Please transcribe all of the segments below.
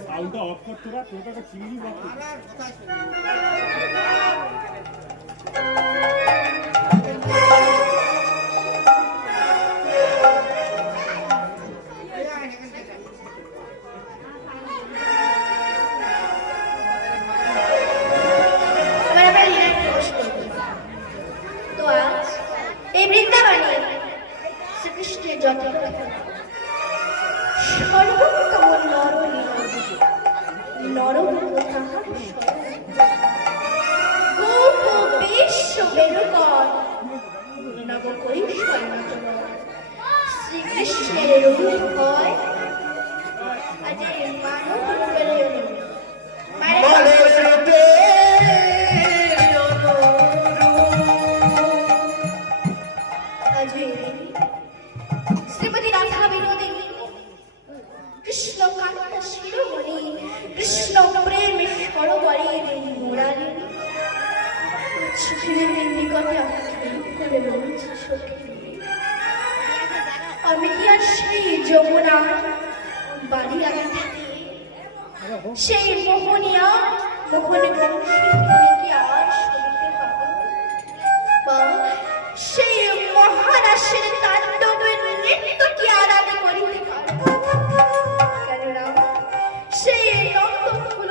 সাউন্ডটা অফ করতে না, তোটা চিংড়ি বাদ শ্রীকৃষ্ণের যত সর্বোত্তম নররূপ তাহার গোপ বিশ্ব বেরুকর নবকৈশ্বর শ্রীকৃষ্ণের রূপ হয় আজ মানব রূপের শ্রীমতী রাধা বিনোদিনী কৃষ্ণ কান্তা শিরোমণি কৃষ্ণ প্রেম সরোবরে মুরারি সুখীদের নিকটে করে বলছি সখী আমি কি আর সেই যমুনার বাড়ি আগে থাকি সেই মোহনিয়া মোহনে বংশী কি আর শুনতে পাবো বা সেই মহারাশের তাণ্ডবের নৃত্য কি আর আমি করিতে পারবো কেননা সেই নন্দ ফুল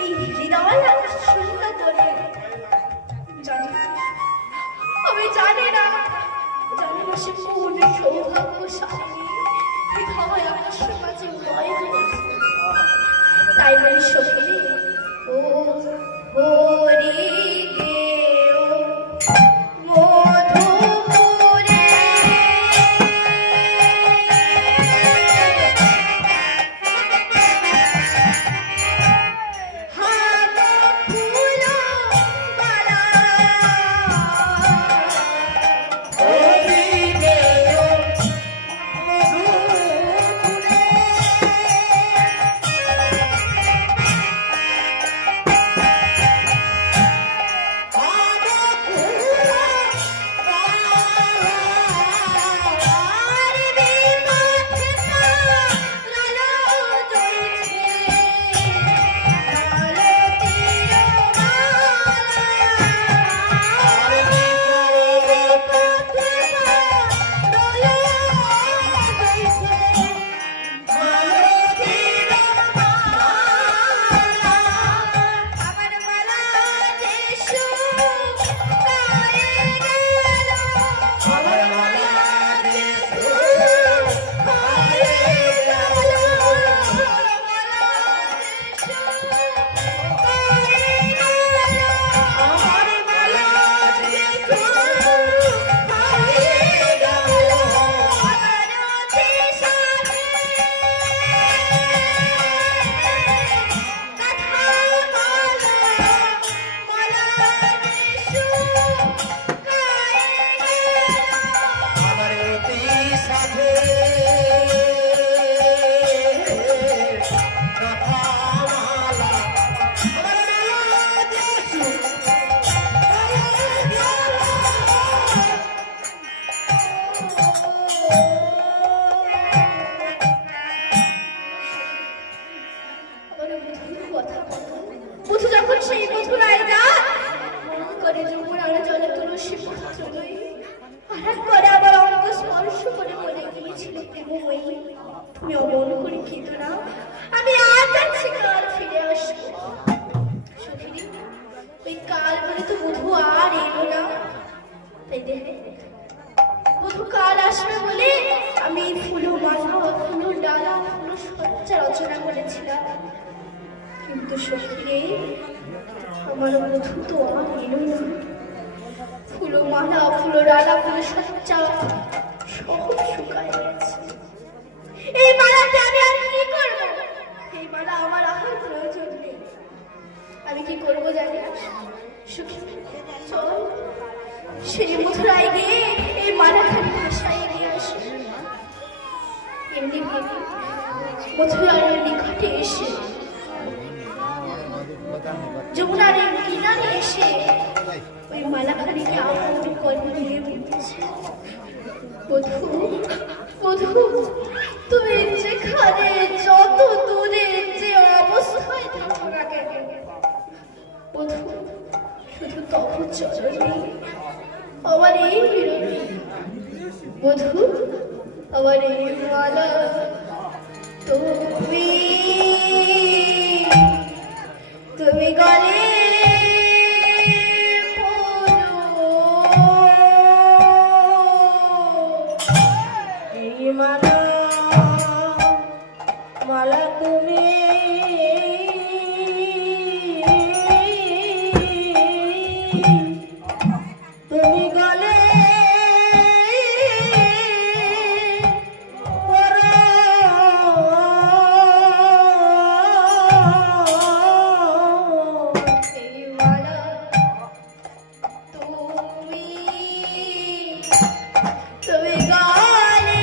এই হৃদয় শূন্য করে আমি জানি না সে কোন সৌভাগ্যশালী হৃদয় আমার সমাজে ভয় করেছে তাই বলি সখী ও হরি তুমি অমন করে খেতো না আমি আজ যাচ্ছি কাল ফিরে আসবো সখী ওই কাল বলে তো বধূ আর এলো না তাই দেখে বধূ কাল আসবে বলে আমি ফুল মালা ফুল ডালা ফুল সজ্জা রচনা করেছিলাম কিন্তু সখী রে আমার বধূ তো আর এলো না ফুল মালা ফুল ডালা ফুল সজ্জা সব শুকায় গেছে এই মালাতে আমি আর কি করব এই মালা আমার আর প্রয়োজন নেই আমি কি করব জানি সুখী চল সেই মথুরায় গিয়ে এই মালাখানি ভাষায় নিয়ে আসি এমনি ভেবে মথুরার নিকটে এসে যমুনার এই কিনারে এসে ওই মালাখানিকে আপন করে দিয়ে বলতেছে, বধূ বধূ, তুমি যেখানে যত দূরে যে অবস্থায় থাকো না কেন, বধূ শুধু তব চরণে আমার এই বিরতি, বধূ আমার এই মালা তুমি তুমি গলে এই মালা মালা তুমি তুমি গলে এই মালা তুমি তুমি গলে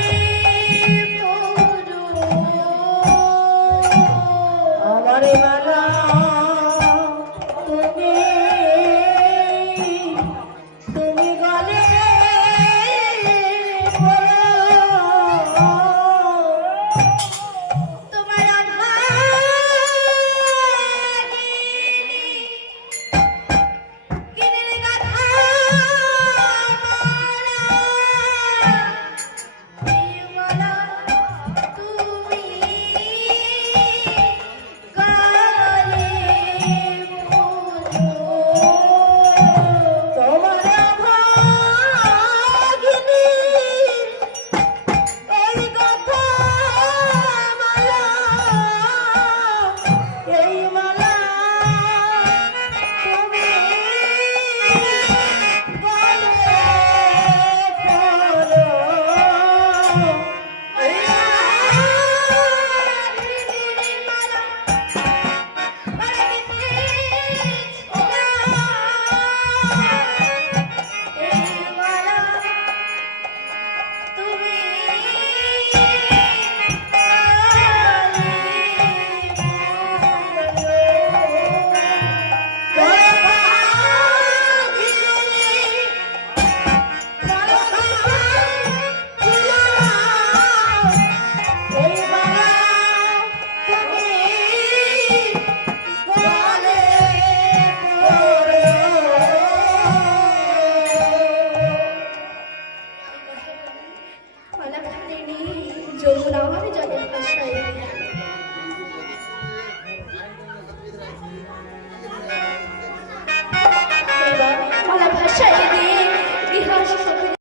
পরো আমার মালা